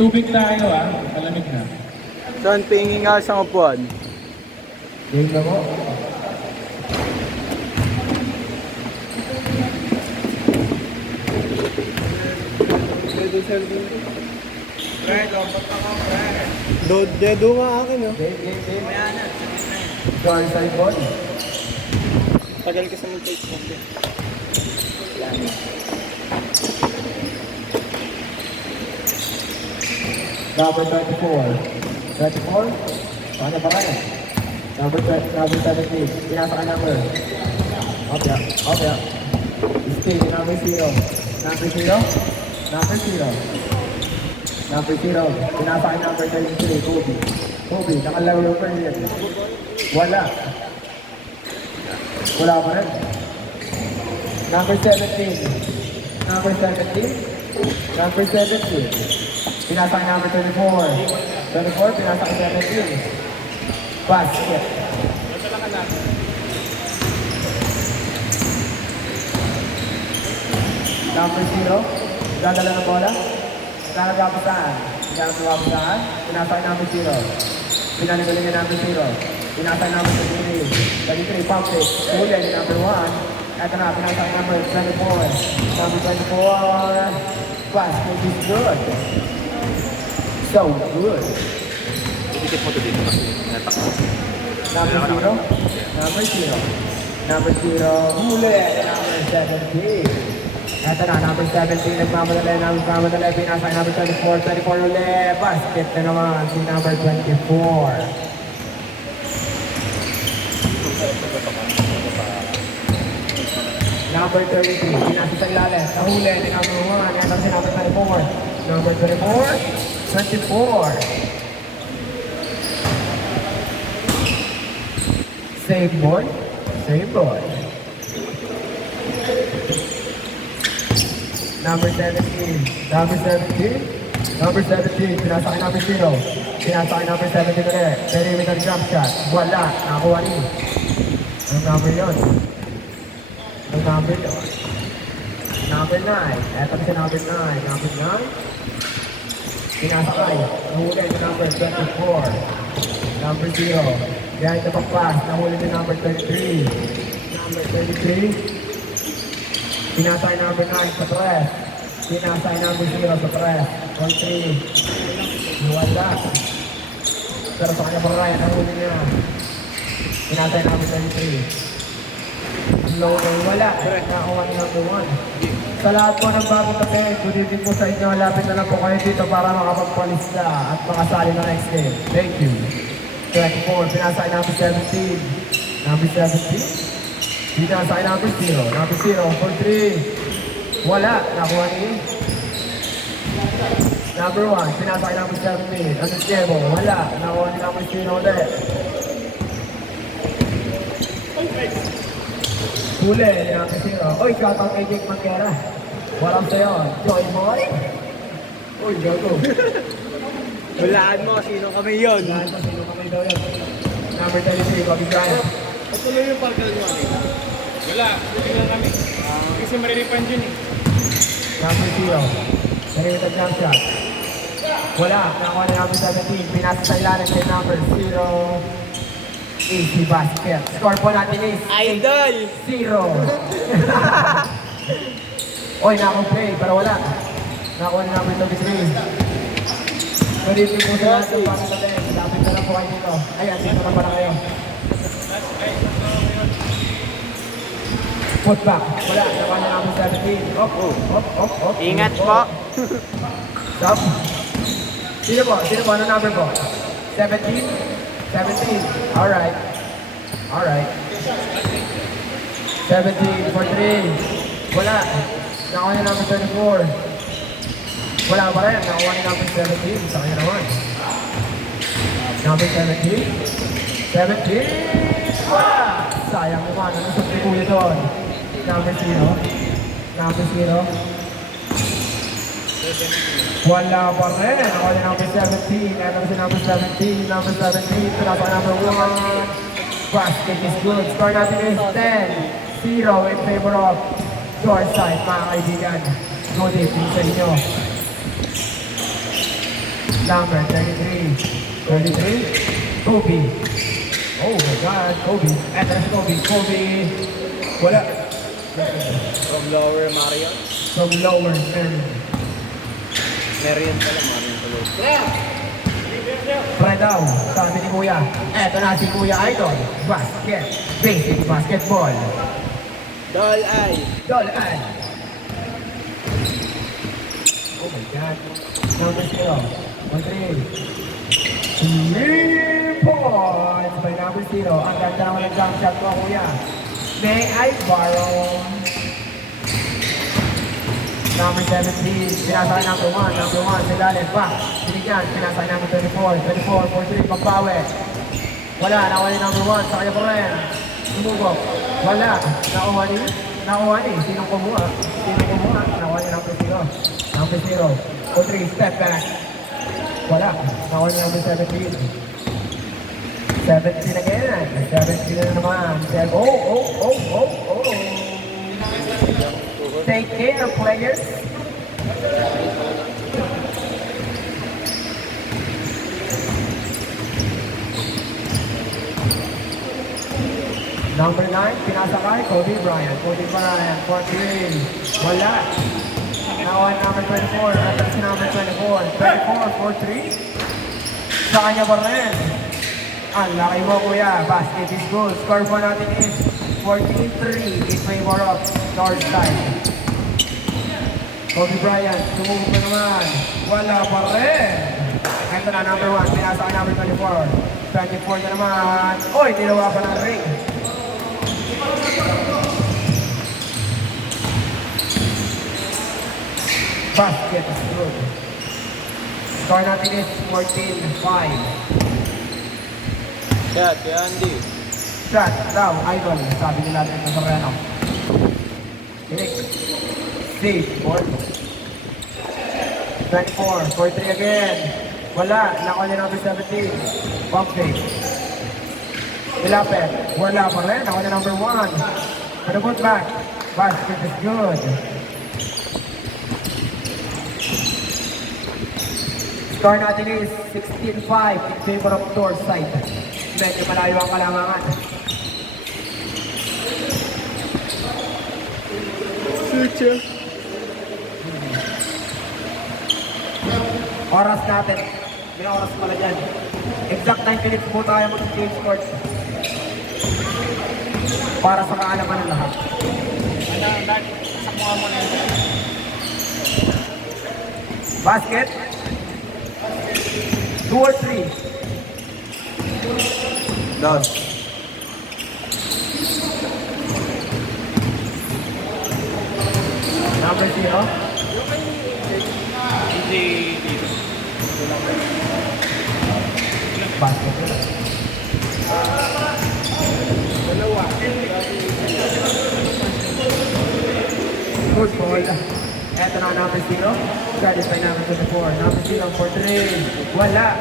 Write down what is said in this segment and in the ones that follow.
Tubig tayo malamig na. Saan pingin nga sa upuan? Game na mo. Dedo nga akin, no? John Saibon. Tagal ka sa mag-take mo. Number 24. 24? Ano ba kayo? Number 17. Pinasa ka number. Okay. Stay, number 0. Number 0? Number 0. Number 0. Pinasa ka number 33. Kobe, nakalaro pa rin. Wala pa rin. Number 17. Number 17. Number 17. Pinasa ka number 24. 24, pinasa ka 17. Basket. Number 0. Dadala ng bola. Nagagawa saan? Pinasa ka number 0. Pinanigaling ka number 0. Pinasa ka number 33. 33, pump it. Ulit, number 1. Ito na, pinasa ka number 24. Number 24. Basket is good. So good. Dikit mo to dito kasi natak mo. Number 0. Number 0. Number 0. Huli. Number 17. Ito na, number 17. Nagmamadali. Pinasa ka number 24. 24 ulit. Basket na naman si number 24. Number 33. Pinasa sa ilalim. Nahuli. Number 1. Ito si number 24. Number 24. 24. Save boy. Number 17. Number 17. Pinasa ka number 0. Pinasa ka number 17 ulit. Perimeter jump shot. Wala. Nakakuha rin. Anong number yun? Number 9. Eto si number 9. Number 9. Pinasakay. Nahuli ni number 24. Number 0. Behind the back pass. Nahuli ni number 33. Number 33. Pinasay number 9 sa press. Pinasay number 0 sa press. 1-3. Wala. Pero sa kanya pa rin. Nahuli niya. Pinasay number 33. Low na wala. Nakakuha ni number 1. Sa lahat po ng bagong tabi, good evening po sa inyo. Lapit na lang po kayo dito para makapagpalista at makasali na next game. Thank you. 24, pinasa ay number 17. Number 17. Pinasa ay number 0. Number 0 for 3. Wala. Nakuha ni number 1. Pinasa ay number 17. Ano Diego? Wala. Nakuha ni number 0 ulit. Huli, number 0. Oy, shoutout kay Jake Manguera. Walang sayo. Joy Boy. Uy, gago. Hulaan mo, sino kami yun? Hulaan mo, sino kami daw yun. Number 33, Kobe Bryant. Patuloy yung parka nyo Wala, hindi na kami. Kasi mariripan dyan Number 0. Perimeter jump shot. Wala, nakuha na number 17. Pinasa sa ilalim kay number 0. Easy basket. Score po natin is Idol! 0. Oy, play, pero wala. Nakuha ni number 33. Pwede po sa lahat ng bagong tabi. Lapit na lang po kayo dito. Ayan, dito na pala kayo. Put back. Wala, nakuha ni number 17. Op. Ingat po. Stop. Sino po? Ano number po? 17? 17. Alright. 17 for 3. Wala. Nakuha ni number 34. Wala pa rin. Nakuha ni number 17. Sa kanya naman. Number 17. 17. Sayang naman. Ano sa trikuya doon? Number 0. Number 0. Wala pa rin. Ako yung number 17. Ito si number 17. Number 17. Pinapa number 1. Basket is good. Score natin is 10-0 in favor of Northside, mga kaibigan. Good evening sa inyo. Number 33. 33. Kobe. Oh my God, Kobe. Eto na si Kobe. Kobe. Wala. From lower Marion. From lower end. Marion pala, Marion pala. Pre daw, sabi ni Kuya. Eto na si Kuya Idol. Basket. Basic basketball. Doll Eye. Dolan. Oh my God. Number 0. 3 points by number 0. Ang ganda naman ng jump shot ko, Kuya. May I borrow? Number 17. Pinasa number 1. Number 1. Sa ilalim. Back. Binigyan. Pinasa number 24. 24. 43. Pagbawi. Wala. Nakuha ni number 1. Sa kanya pa rin. Sumubok. Wala. Nakuha ni? Nakuha ni. Sinong kumuha? Sinong kumuha? Nakuha ni number 0. Number 0. 3. Step back. Wala. Nakuha ni number 17. 17 again. 17 na naman. Oh. Take care, players. Number 9, pinasakay, Kobe Bryant. Kobe Bryant, 43. Wala. Now on number 24, nasa si number 24. 24, 43. Sa kanya pa rin. Ang laki mo, Kuya. Basket is good. Score po natin is 14-3 in favor of North Side. Kobe Bryant, sumubok na naman. Wala pa rin. Ito na, number 1. Pinasakay number 24. 24 na naman. Oy, nilawa pa ng ring. Basket is good. Score natin is 14-5. Shot, kay Andy. Shot daw, Idol. Sabi nila natin sa Sorreno. Nick. Steve, board. 24, 43 again. Wala, nakuha niya number 17. Pump fake. Ilapet. Wala pa rin, nakuha niya number 1. Put back. Basket is good. Score natin is 16-5 in favor of North Side. Medyo malayo ang kalamangan. Sucho. Oras natin. May oras pala dyan. Exact 9 minutes po tayo mag-change court. Para sa kaalaman ng lahat. Sakuha mo na yun. Basket. 2 or 3. Down. Number 0. Hindi dito. Basket. Dalawa. Good ball. Eto na number 0. Started by number 24. Number 0 for 3. Wala.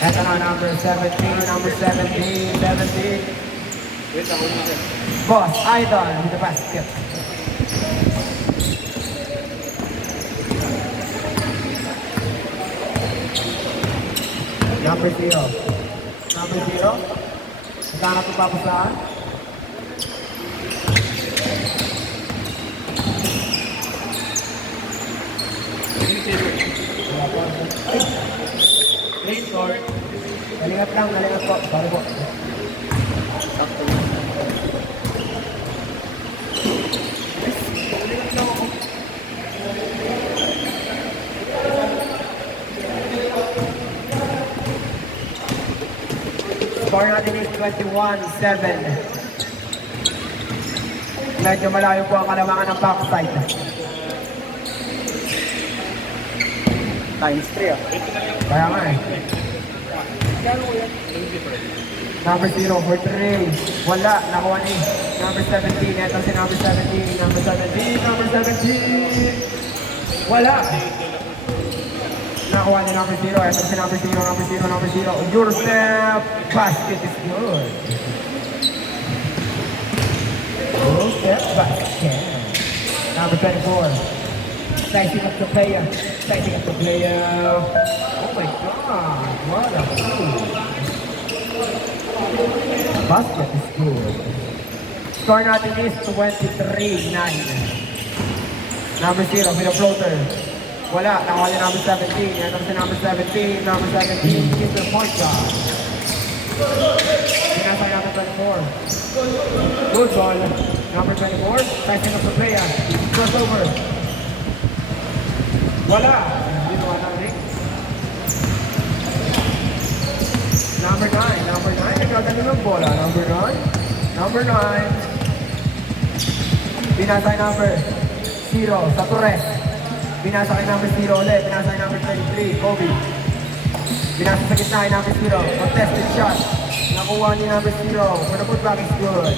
Eto na number 17. Number 17. 17. Wait, ako na siya. Boss Idol with the basket. Number 0. Number 0. Naghanap ko pa po saan? Wala po. Late court. Nalingat lang, nalingat po. Sorry po. Sakto na. Score natin is 21-7. Medyo malayo po ang kalamangan ng backside. Times 3 ah. Kaya nga eh. Number 0 for 3. Wala, nakuha ni number 17. Ito si number 17. Number 17. Number 17. Wala. Nakuha ni number 0. Ito si number 0. Number 0. Number 0. Your step. Basket is good. Your step basket. Number 24. Sizing up the player. Sizing up the player. Oh my God. What a move. Basket is good. Score natin is 23-9. Number 0 with a floater. Wala. Nakuha niya number 17. Yan ang si number 17. Number 17 is the point guard. Pinasay number 24. Good ball. Number 24. Sizing up the player. Crossover. Wala. Ginawa ng Rick. Number 9. Number 9. Nagkagaling ng bola. Number 9. Number 9. Pinasay number 0 sa Torres. Pinasa kay number 0 ulit. Pinasa kay number 23. Kobe. Pinasa sa gitna kay number 0. Contested shot. Nakuha ni number 0. For the putback is good.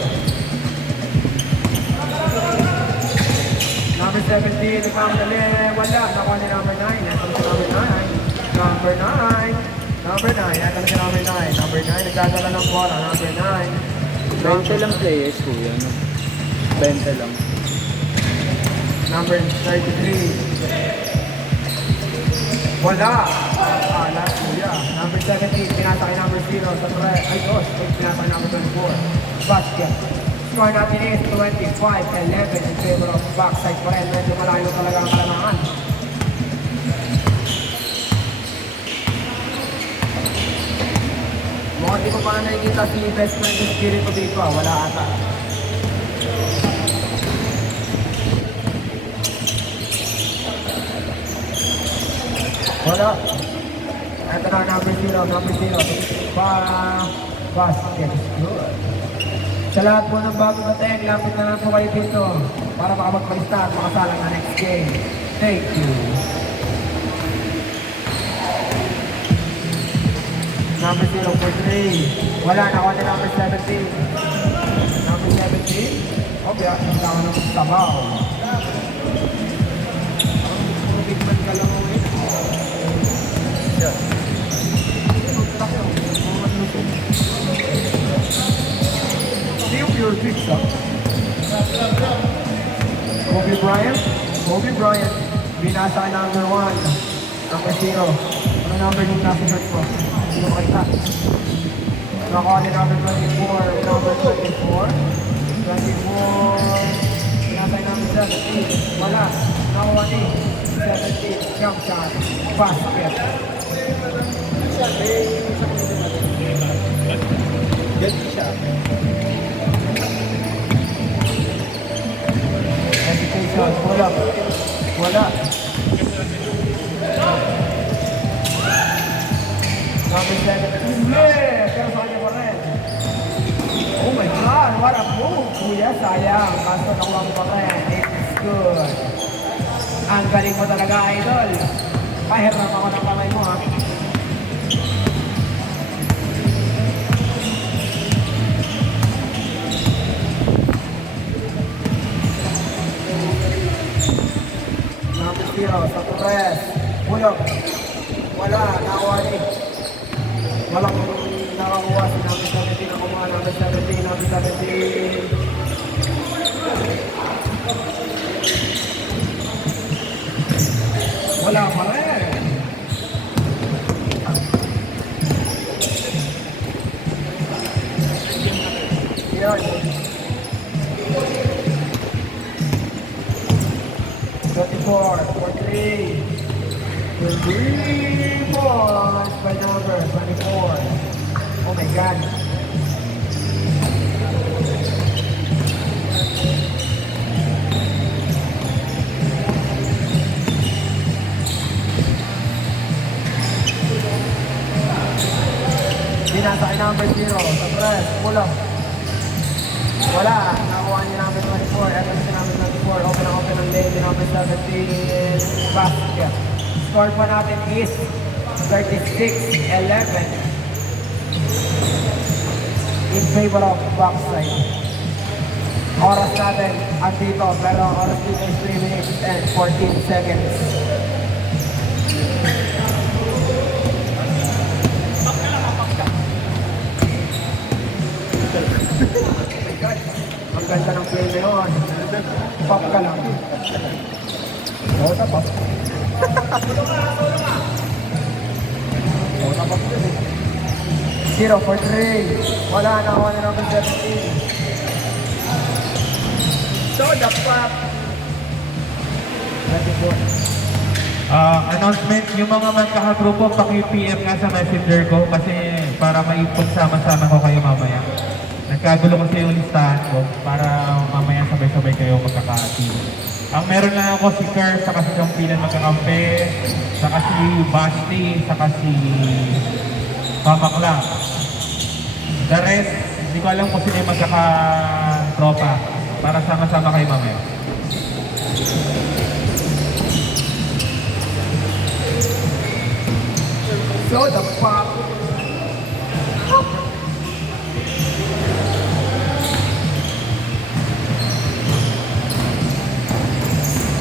Number 17, nagmamadali. Wala. Nakuha ni number 9. Ito si number 9. Number 9. Number 9. Ito si number 9. Number 9. Nagdadala ng bola. Number 9. 20 lang players ko yan. 20 lang. Number 33. Wala. Ala, kuya. Number 17, pinasa kay number 0 sa Torres. Ay, Diyos. Pinasa kay number 24. Basket. Score natin is 25-11 in favor of backside pa rin. Medyo malayo talaga ang kalamangan. Mukhang di ko pa nakikita si best friend ng Spirit of dito. Wala ata. Wala. Ito na, number 0. Number 0. Basket. Good. Sa lahat po ng bagong dating, lapit na lang po kayo dito para makapagpalista at makasalang na next game. Thank you. Number 0 for 3. Wala, nakuha na number 17. Number 17. Okay, kailangan na magsabaw. Big man ka lang ulit. Pure pizza. Kobe Bryant. Kobe Bryant. Binasa number 1. Number 0. Ano number yung nasa shirt ko? Sino makita? Nakuha ni number 24. Number 24. 24. Binasa number 17. Wala. Nakuha ni 17. Jump shot. Basket. Ganti siya. Hesitation. Wala. Wala. Number 7. Yeah! Pero sa kanya pa rin. Oh my God! What a move! Kuya, sayang. Basta nakuha mo pa rin. It's good. Ang galing mo talaga, idol. Pahiram ako ng kamay mo, ha? Sa Torres. Bulok. Wala. Nakakuha ni. Walang nakakuha si number 17. Nakuha number 17. Number 17. Wala pa rin. Yan. 24, 43, 3 points by number 24. Oh my God. Binasa kay number 0 sa press. Pull up. Wala. Nakuha niya number 24. Ito si number 24. Open ang lane. Number 17. Basket. Score po natin is 36-11 in favor of backside. Oras natin andito. Pero oras dito is 3 minutes and 14 seconds. Ang ganda ng play na yun. Pop ka lang. Oh, tapos. Oh, tapos yun eh. 0 for 3. Wala na ako na number 17. So, the pop. 24. Announcement, yung mga magkakagrupo, paki-PM nga sa messenger ko kasi para maipagsama-sama ko kayo mamaya. Nagkagulo kasi yung listahan ko para mamaya sabay-sabay kayo magkaka-team. Ang meron lang ako si Kerr, saka si Kampilan magkakampi, saka si Basti, saka si Pamakla. The rest, hindi ko alam kung sino yung magkaka-tropa para sama-sama kayo mamaya. So, the pop.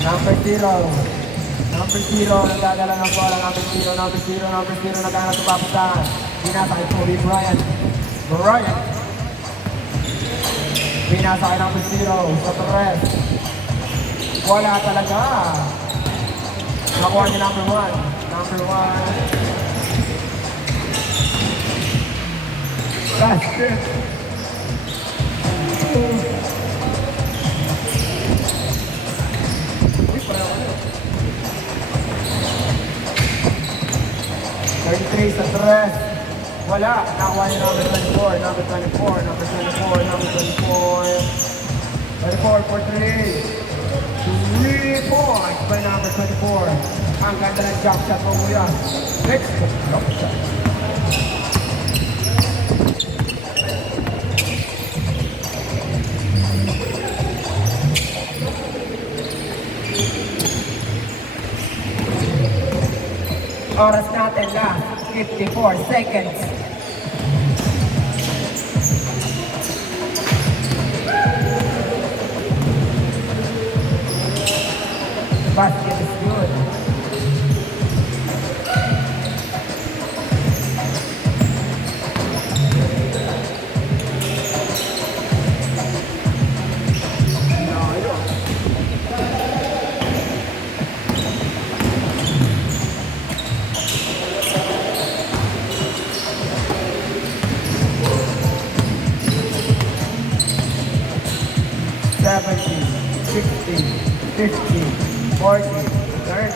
Number 0. Number 0, nagdadala ng bola. Number 0, number 0, number 0, nagdadala ng papasahan. Pinasa kay Kobe Bryant. Bryant. Pinasa kay number 0 sa Torres. Wala talaga. Nakuha niya number 1. Number 1. Basket. Thirty-three sa Torres. Wala. Nakuha niya number 24. Number 24. Number 24. Number 24. 24 for 3. 3 points by number 24. Ang ganda ng jump shot mo kuya. Next jump shot. Oras natin last 54 seconds. Basket is good. Seventy, 60, 50, 40, 30,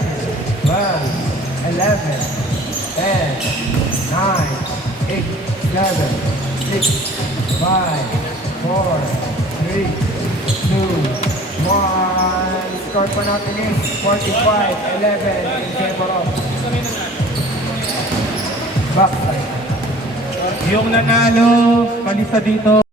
12, 11, 10, 9, 8, 7, 6, 5, 4, 3, 2, 1. Score pa natin is 45, 11 in favor of backside. Yung nanalo, palista dito.